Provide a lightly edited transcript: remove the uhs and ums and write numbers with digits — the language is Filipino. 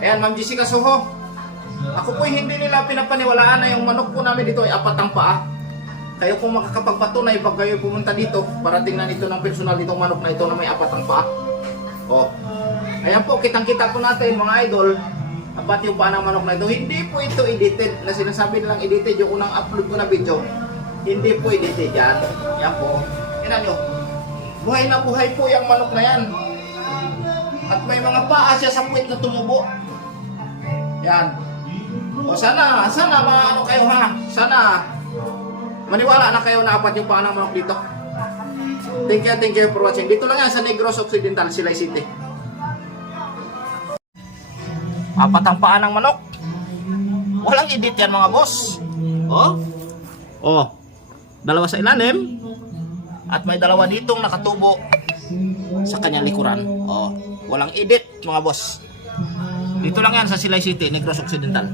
Ayan, Ma'am Jessica Soho. Ako po hindi nila pinapaniwalaan na yung manok po namin dito ay apat ang paa. Kayo po makakapagpatunay pag kayo pumunta dito para tingnan ito ng personal ditong manok na ito na may apat ang paa. Oh. Ayan po, kitang-kita po natin mga idol. Apat yung paa ng manok na ito. Hindi po ito edited. Na sinasabi nilang edited yung unang upload ko na video. Hindi po edited yan. Yan po. Yan nyo. Buhay na buhay po yung manok na yan. At may mga paa siya sa puwit na tumubo. Yan. O sana mga ano kayo ha. Sana maniwala na kayo na apat yung paa ng manok dito. Thank you for watching. Dito lang yan sa Negros Occidental, Silay City. Apat ang paa ng manok. Walang edit yan mga boss. Oh. Dalawa sa ilalim. At may dalawa ditong nakatubo sa kanyang likuran. Walang edit mga boss. Dito lang yan sa Silay City, Negros Occidental.